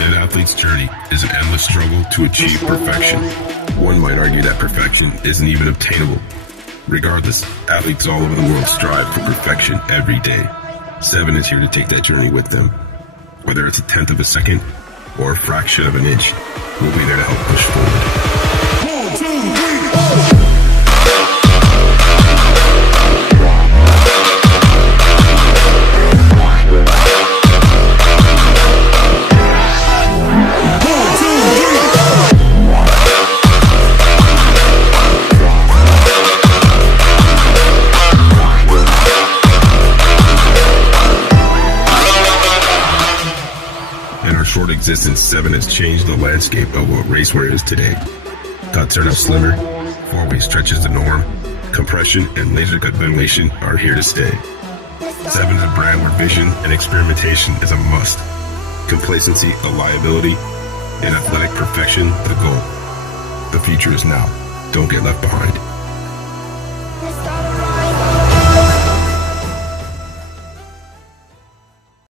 An athlete's journey is an endless struggle to achieve perfection. One might argue that perfection isn't even obtainable. Regardless, athletes all over the world strive for perfection every day. 7 is here to take that journey with them. Whether it's a tenth of a second or a fraction of an inch, we'll be there to help push forward. 1, 2, 3, 4. In our short existence, 7 has changed the landscape of what racewear is today. Cuts are now slimmer, 4-way stretches the norm, compression and laser cut ventilation are here to stay. 7 is a brand where vision and experimentation is a must. Complacency, a liability, and athletic perfection, the goal. The future is now. Don't get left behind.